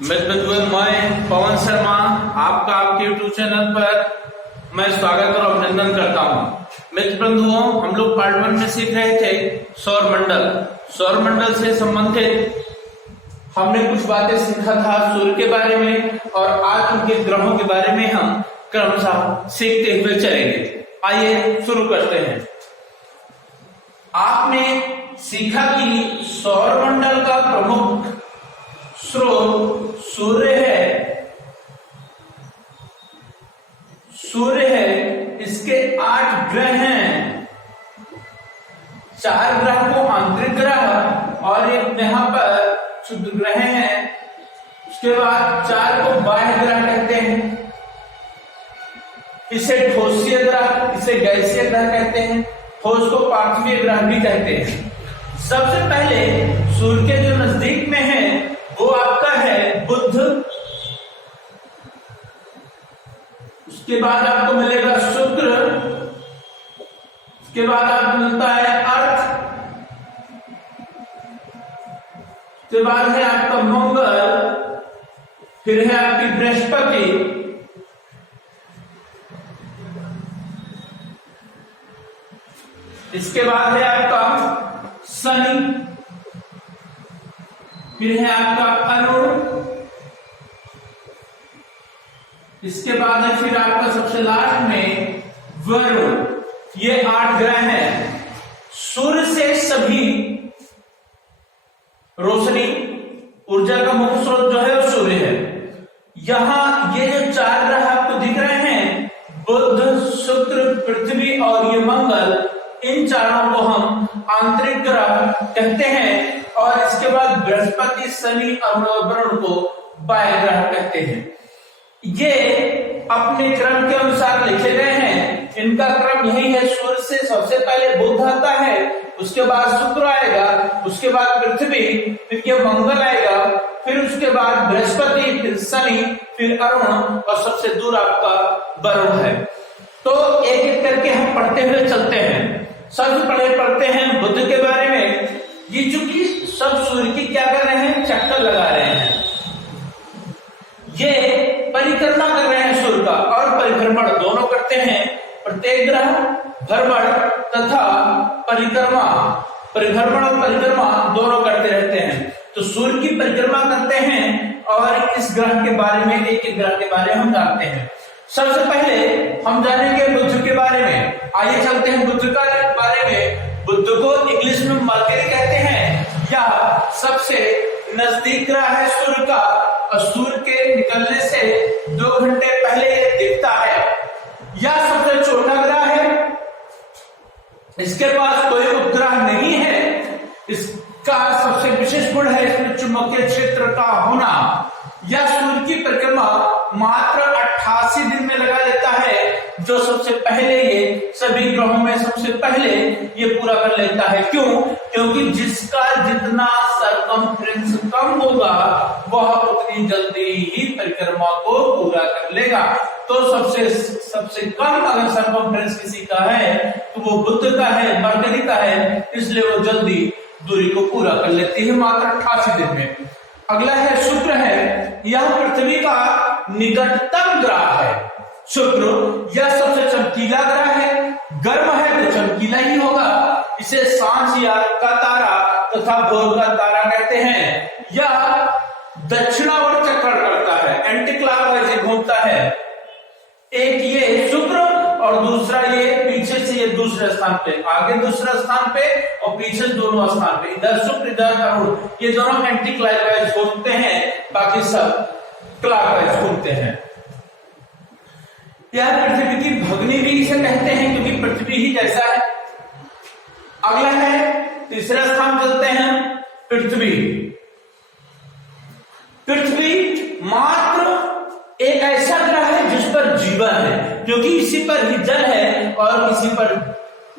मैं पवन शर्मा आपका आपके YouTube चैनल पर मैं स्वागत और अभिनंदन करता हूं। मित्र बंधुओं, हम लोग पार्ट 1 में सीख रहे थे सौर मंडल से संबंधित हमने कुछ बातें सीखा था सूर्य के बारे में, और आज उनके ग्रहों के बारे में हम क्रमशः सीखते हुए चलेंगे। आइए शुरू करते हैं। आपने सीखा कि सौर मंडल का प्रमुख स्रोत सूर्य है। इसके 8 ग्रह हैं। 4 ग्रह को आंतरिक ग्रह और एक यहाँ पर क्षुद्र ग्रह हैं। उसके बाद 4 को बाह्य ग्रह कहते हैं। इसे ठोसीय ग्रह, इसे गैसीय ग्रह कहते हैं। ठोस को पार्थिवीय ग्रह भी कहते हैं। सबसे पहले सूर्य के जो नजदीक में है वो आपका है बुध। उसके बाद आपको मिलेगा शुक्र। उसके बाद आपको मिलता है अर्थ। उसके बाद है आपका मंगल। फिर है आपकी बृहस्पति। इसके बाद है आपका शनि। फिर है आपका अरुण। इसके बाद है फिर आपका सबसे लास्ट में वरुण। ये 8 ग्रह हैं। सूर्य से सभी रोशनी ऊर्जा का मुख्य स्रोत जो है वो सूर्य है। यहां ये जो 4 ग्रह आपको दिख रहे हैं, बुध, शुक्र, पृथ्वी और ये मंगल, इन चारों को हम आंतरिक ग्रह कहते हैं। और इसके बाद बृहस्पति, शनि और वरुण को बाह्य ग्रह कहते हैं। ये अपने क्रम के अनुसार लिखे गए हैं। इनका क्रम यही है। सूर्य से सबसे पहले बुध आता है, उसके बाद शुक्र आएगा, उसके बाद पृथ्वी, फिर ये मंगल आएगा, फिर उसके बाद बृहस्पति, फिर शनि, फिर अरुण और सबसे दूर आपका वरुण है। तो एक एक करके हम पढ़ते हुए चलते हैं। सबसे पहले पढ़ते हैं बुध के बारे में। ये चूंकि सब सूर्य की क्या कर रहे हैं, चक्कर लगा रहे हैं। ये परिक्रमा कर रहे हैं सूर्य का, और परिभ्रमण दोनों करते हैं। प्रत्येक ग्रह भ्रमण तथा परिक्रमा, परिभ्रमण और परिक्रमा दोनों करते रहते हैं। तो सूर्य की परिक्रमा करते हैं और इस ग्रह के बारे में, एक एक ग्रह के बारे में हम जानते हैं। सबसे पहले हम जानेंगे बुध के बारे में। आइए चलते हैं बुध के बारे में। बुध को इंग्लिश में मरकरी कहते हैं। यह सबसे नजदीक ग्रह है सूर्य का, और सूर्य के निकलने से 2 घंटे पहले ये दिखता है। यह सबसे छोटा ग्रह है। इसके पास कोई उपग्रह नहीं है। इसका सबसे विशेष गुण है इसमें चुंबकीय क्षेत्र का होना। यह सूर्य की परिक्रमा मात्र 88 दिन में लगा देता है, जो सबसे पहले ये सभी ग्रहों में सबसे पहले ये पूरा कर लेता है। क्यों? क्योंकि जिसका जितना सरकमफ्रेंस कम होगा वह उतनी जल्दी ही परिक्रमा को पूरा कर लेगा। तो सबसे कम अगर सरकमफ्रेंस किसी का है तो वो बुध का है, मरकरी का है, इसलिए वो जल्दी दूरी को पूरा कर लेती है मात्र 88 दिन में। अगला है शुक्र है। यह पृथ्वी का निकटतम ग्रह है। शुक्र यह सबसे चमकीला ग्रह है। गर्म है तो चमकीला ही होगा। इसे सांझ का तारा तथा भोर का तारा कहते हैं। यह दक्षिणावर्त चक्कर करता है, एंटी क्लॉकवाइज घूमता है। एक ये शुक्र और दूसरा ये पीछे से ये दूसरे स्थान पे, आगे दूसरा स्थान पे और पीछे दोनों स्थान पे। इधर शुक्र, इधर अरुण, ये दोनों एंटी क्लॉकवाइज घूमते हैं, बाकी सब क्लॉकवाइज घूमते हैं। यह पृथ्वी की भगनी भी इसे कहते हैं, क्योंकि पृथ्वी ही जैसा है। अगला है तीसरा स्थान चलते हैं पृथ्वी। पृथ्वी मात्र एक ऐसा ग्रह है जिस पर जीवन है, क्योंकि इसी पर ही जल है और किसी पर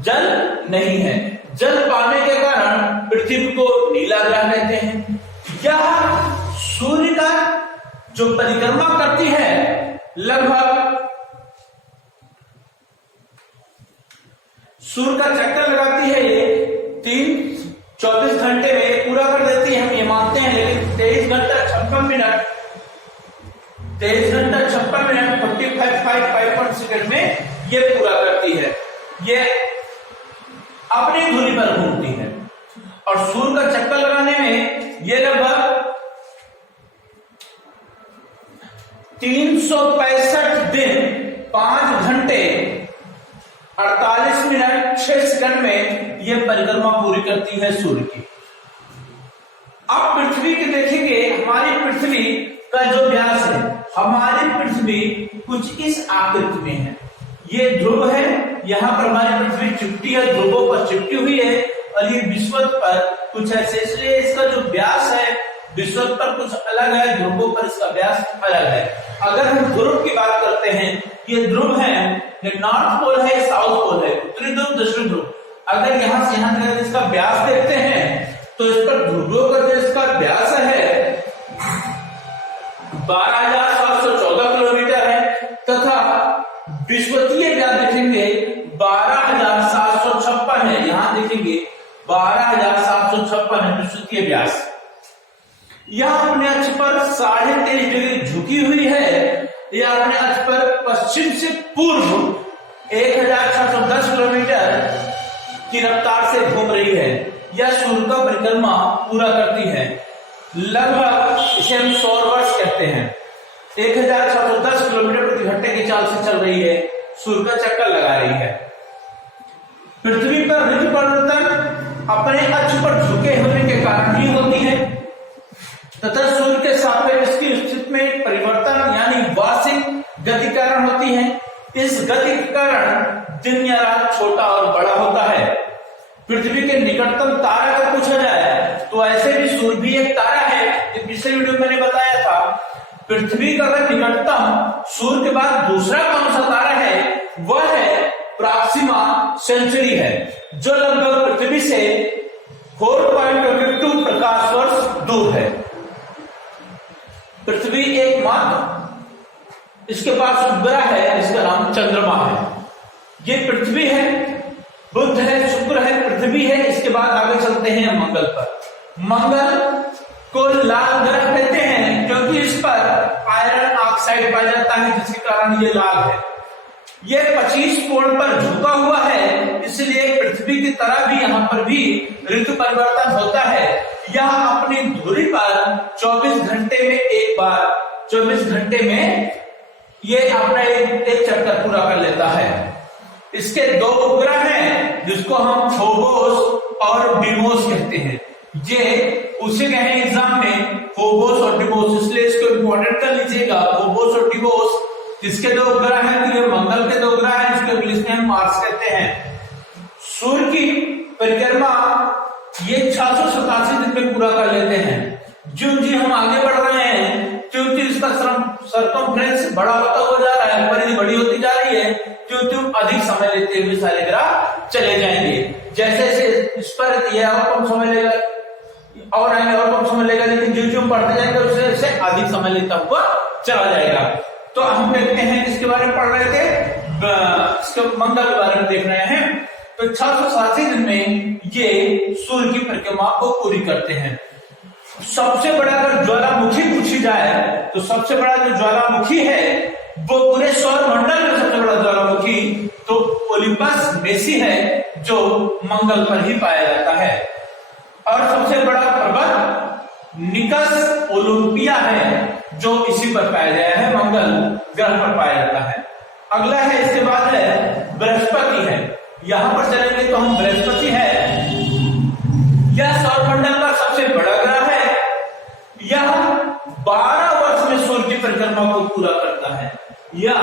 जल नहीं है। जल पाने के कारण पृथ्वी को नीला ग्रह कहते हैं। यह सूर्य का जो परिक्रमा करती है, लगभग सूर्य का चक्कर लगाती है, ये 24 घंटे में पूरा कर देती है, हम ये मानते हैं। लेकिन 23 घंटा 56 मिनट 23 घंटा 56 मिनट 45 सेकंड में ये पूरा करती है। ये अपनी धुरी पर घूमती है और सूर्य का चक्कर लगाने में ये लगभग 365 दिन 5 घंटे 48 मिनट 6 सेकंड में यह परिक्रमा पूरी करती है सूर्य की। अब पृथ्वी के देखेंगे, हमारी पृथ्वी का जो व्यास है, हमारी पृथ्वी कुछ इस आकृति में है। ये ध्रुव है, यहाँ पर हमारी पृथ्वी चिपटी है, ध्रुवों पर चिपटी हुई है और ये विषुवत पर कुछ ऐसे, इसलिए इसका जो व्यास है विषुवत पर कुछ अलग है, ध्रुवों पर इसका व्यास अलग है। अगर हम ध्रुव की बात करते हैं, ये ध्रुव है, ये नॉर्थ पोल है, साउथ पोल है, उत्तरी ध्रुव दक्षिण ध्रुव। अगर यहां से यहां तक इसका व्यास देखते हैं तो इस पर ध्रुवों का जो इसका व्यास है 12,714 किलोमीटर है तथा विषुवतीय व्यास देखेंगे 12,756 है। यहां देखेंगे 12,756 है विषुवतीय व्यास। यह अपने अक्ष पर 23.5 डिग्री झुकी हुई है। यह अपने अक्ष पर पश्चिम से पूर्व 1,610 किलोमीटर की रफ्तार से घूम रही है। यह सूर्य का परिक्रमा पूरा करती है। लगभग इसे हम सौर वर्ष कहते हैं। 1,610 किलोमीटर प्रति घंटे की चाल से चल रही है, सूर्य का चक्कर लगा रही है। पृथ्वी पर ऋतु परिवर्तन अपने अक्ष पर झुके होने के कारण ही होती है तथा सूर्य के सापेक्ष इसकी स्थिति में परिवर्तन यानी वार्षिक गति कारण होती है। इस गति के कारण दिन या रात छोटा और बड़ा होता है। पृथ्वी के निकटतम तारा का पूछा जाए तो ऐसे भी सूर्य भी एक तारा है। पिछले वीडियो में मैंने बताया था, पृथ्वी का अगर निकटतम सूर्य के बाद दूसरा कौन सा तारा है, वह है प्रॉक्सिमा सेंचुरी है, जो लगभग पृथ्वी से 4.22 प्रकाश वर्ष दूर है। पृथ्वी एकमात्र इसके पास उपग्रह है, इसका नाम चंद्रमा है। ये पृथ्वी है, बुध है, शुक्र है, पृथ्वी है। इसके बाद आगे चलते हैं मंगल पर। मंगल को लाल ग्रह कहते हैं क्योंकि इस पर आयरन ऑक्साइड पाया जाता है, जिसके कारण ये लाल है। ये 25 कोण पर झुका हुआ है, इसलिए पृथ्वी की तरह भी यहाँ पर भी ऋतु परिवर्तन होता है। यह अपनी धुरी पर 24 घंटे में एक बार 24 घंटे में ये अपना एक चक्कर पूरा कर लेता है। इसके 2 उपग्रह हैं जिसको हम फोबोस और डिमोस कहते हैं। ये उसे कहें एग्जाम में फोबोस और डिमोस, इसलिए इसको इंपॉर्टेंट कर लीजिएगा। फोबोस और डिमोस किसके 2 उपग्रह हैं? तो ये मंगल के 2 उपग्रह हैं, जिसको इंग्लिश में हम मार्स कहते हैं। सूर्य की परिक्रमा ये 687 दिन में पूरा कर लेते हैं। ज्यों जी हम आगे बढ़ रहे हैं त्यों त्यों इसका सर्कमफ्रेंस बड़ा होता हुआ जा रहा है, परिधि बड़ी होती जा रही है, त्यों त्यों अधिक समय लेते हुए सारे ग्रह चले जाएंगे। जैसे जैसे इस पर यह और कम समय लेगा और आएंगे और कम समय लेगा, लेकिन ज्यों ज्यों बढ़ते जाएंगे उससे अधिक समय लेता हुआ चला जाएगा। तो हम देखते हैं किसके बारे में पढ़ रहे थे, इसके मंगल के बारे में देख रहे हैं। तो 687 दिन में ये सूर्य की परिक्रमा को पूरी करते हैं। सबसे बड़ा अगर ज्वालामुखी पूछी जाए तो सबसे बड़ा जो ज्वालामुखी है वो पूरे सौर मंडल में सबसे बड़ा ज्वालामुखी तो ओलिम्पस मेसी है, जो मंगल पर ही पाया जाता है। और सबसे बड़ा पर्वत निकस ओलंपिया है, जो इसी पर पाया गया है, मंगल ग्रह पर पाया जाता है। अगला है, इसके बाद है बृहस्पति है। यहां पर चलेंगे तो हम बृहस्पति है, यह सौरमंडल का सबसे बड़ा ग्रह है। यह 12 वर्ष में सूर्य की परिक्रमा को पूरा करता है। यह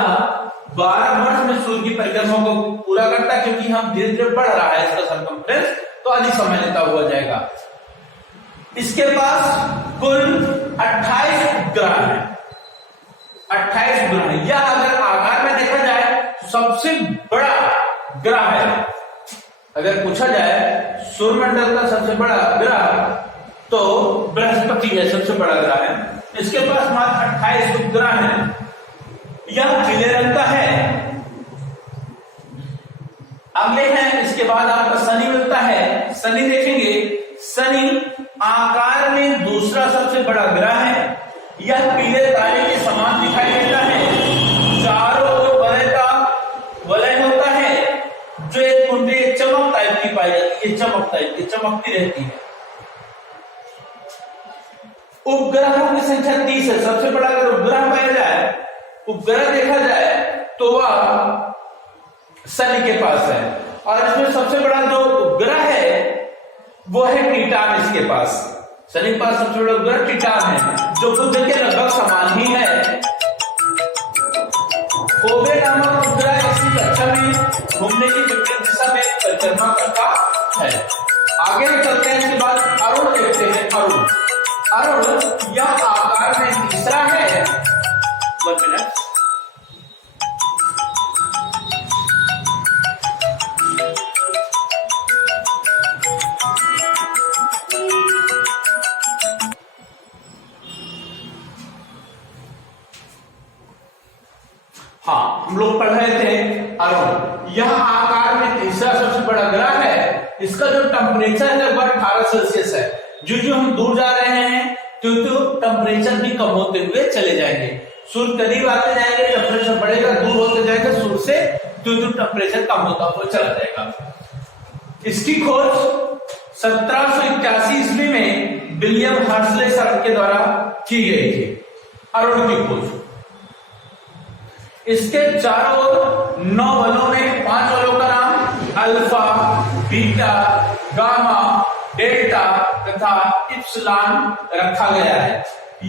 12 वर्ष में सूर्य की परिक्रमा को पूरा करता है, क्योंकि हम धीरे धीरे बढ़ रहा है इसका सर्कमफ्रेंस, तो अधिक समय लेता हुआ जाएगा। इसके पास कुल 28 ग्रह है, 28 ग्रह। यह अगर आकार में देखा जाए तो सबसे बड़ा ग्रह है। अगर पूछा जाए सूर्यमंडल का सबसे बड़ा ग्रह तो बृहस्पति है, सबसे बड़ा ग्रह है। इसके पास मात्र 28 उपग्रह हैं। यह पीले रंग का है। अगले हैं, इसके बाद आपका शनि मिलता है। शनि देखेंगे, शनि आकार में दूसरा सबसे बड़ा ग्रह है। यह पीले तारे के समान दिखाई ये चमकती रहती है। उपग्रहों की संख्या 30 है। सबसे बड़ा अगर उपग्रह पाया जाए, उपग्रह देखा जाए तो वह शनि के पास है, और इसमें सबसे बड़ा जो उपग्रह है वो है टिटान इसके पास। शनि के पास सबसे बड़ा उपग्रह टिटान है, जो बुध के लगभग समान ही है। फोबे नामक उपग्रह इसी कक्षा में घूमने की विपरीत दिशा में परिक्रमा करता है। आगे चलते हैं, इसके बाद अरुण देखते हैं। अरुण यह आकार में तीसरा है। 1 मिनट। हाँ, हम लोग पढ़ रहे थे अरुण यह आकार में तीसरा सबसे बड़ा ग्रह है। इसका जो टेम्परेचर है लगभग 18 सेल्सियस है। जो हम दूर जा रहे हैं तो टेम्परेचर भी कम होते हुए चले जाएंगे। सूर्य करीब आते जाएंगे, टेम्परेचर बढ़ेगा, दूर होते जाएगा सूर्य से तो टेम्परेचर कम होता हुआ चला जाएगा। इसकी खोज 1781 ईस्वी में विलियम हर्शले सर के द्वारा की गई थी, अरुण की खोज। इसके चारों ओर 9 बलों में 5 बलों का नाम अल्फा, बीटा, गामा, डेल्टा तथा इप्सिलॉन रखा गया है।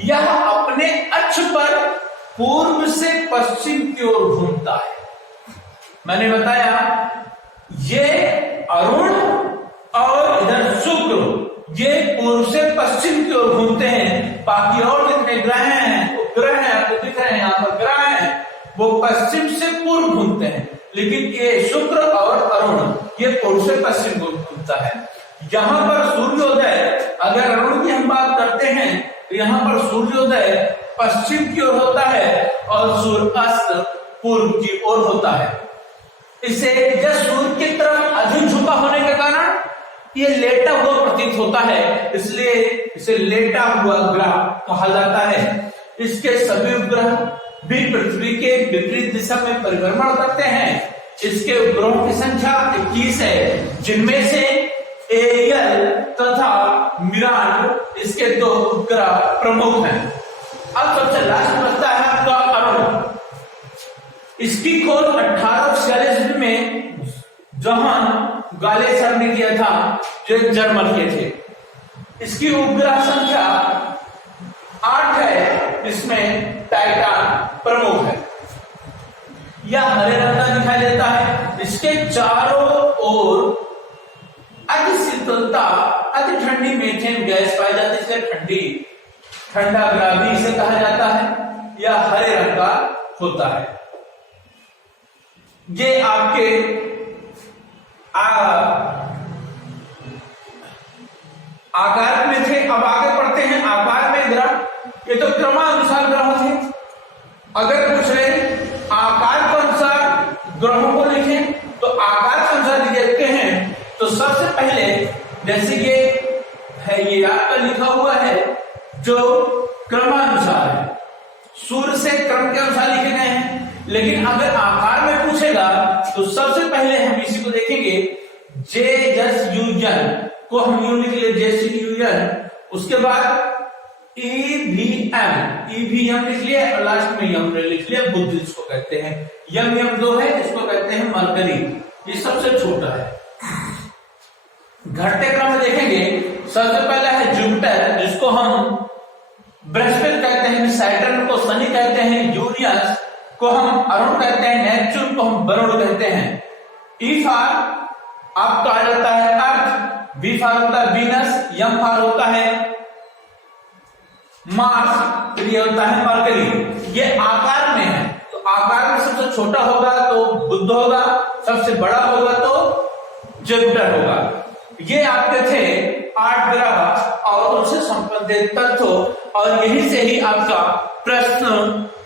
यह अपने अक्ष पर पूर्व से पश्चिम की ओर घूमता है। मैंने बताया ये अरुण और इधर शुक्र ये पूर्व से पश्चिम की ओर घूमते हैं। बाकी और जितने ग्रह हैं, उपग्रह हैं, आपको दिख रहे हैं यहां पर ग्रह हैं, वो पश्चिम से पूर्व घूमते हैं, लेकिन ये शुक्र और अरुण ये पूर्व से पश्चिम को घूमता है। यहां पर सूर्योदय, अगर अरुण की हम बात करते हैं तो यहां पर सूर्योदय पश्चिम की ओर होता है और सूर्यास्त पूर्व की ओर होता है। इसे यह सूर्य की तरफ अधिक झुका होने के कारण ये लेटा हुआ प्रतीत होता है, इसलिए इसे लेटा हुआ ग्रह कहा जाता है। इसके सभी उपग्रह भी पृथ्वी के विपरीत दिशा में परिभ्रमण करते हैं। इसके उपग्रहों की संख्या 21 है, जिनमें से एरियल तथा मिरांड इसके 2 उपग्रह प्रमुख हैं। अब सबसे लास्ट बचता है आपका अरुण। इसकी खोज 1846 में जॉन गाले सर ने किया था, जो जर्मन के थे। इसकी उपग्रह संख्या 8 है, इसमें टाइटन प्रमुख है। यह हरे रंग का दिखाई देता है। इसके चारों ओर अति शीतलता, अति ठंडी मीथेन गैस पाई जाती है, इसलिए ठंडा ग्रह भी इसे कहा जाता है। यह हरे रंग का होता है। ये आपके आकार में थे। अब आगे पढ़ते हैं आकार में ग्रह। ये तो क्रमानुसार ग्रह थे। अगर पूछ रहे आकार के अनुसार ग्रहों को लिखें तो आकार के अनुसार लिखते हैं तो सबसे पहले जैसे ये है, ये आपका लिखा हुआ है जो क्रमानुसार है, सूर्य से क्रम के अनुसार लिखे गए हैं। लेकिन अगर आकार में पूछेगा तो सबसे पहले हम इसी को देखेंगे, जे जस यू यन को हम यूं लिख लिए, जैसे यू यन, उसके बाद ईवीएम लिख लिया और लास्ट में यम लिख लिया। बुध इसको कहते हैं। यम 2 है, इसको कहते हैं मरकरी, ये सबसे छोटा है। घटते क्रम में देखेंगे, सबसे पहला है जुपिटर, जिसको हम बृहस्पति कहते हैं, सैटर्न को शनि कहते हैं, यूरेनस को हम अरुण कहते हैं, नेपच्यून को हम वरुण कहते हैं। ई फार आपका आ जाता है अर्थ, बी फार होता है वीनस, यम फार होता है मार्स, ये होता है मरकरी। ये आकार में है, तो आकार में सबसे छोटा होगा तो बुध होगा, सबसे बड़ा होगा तो जुपिटर होगा। ये आपके थे 8 ग्रह और उनसे संबंधित तथ्यों, और यहीं से ही आपका प्रश्न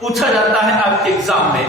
पूछा जाता है आपके एग्जाम में।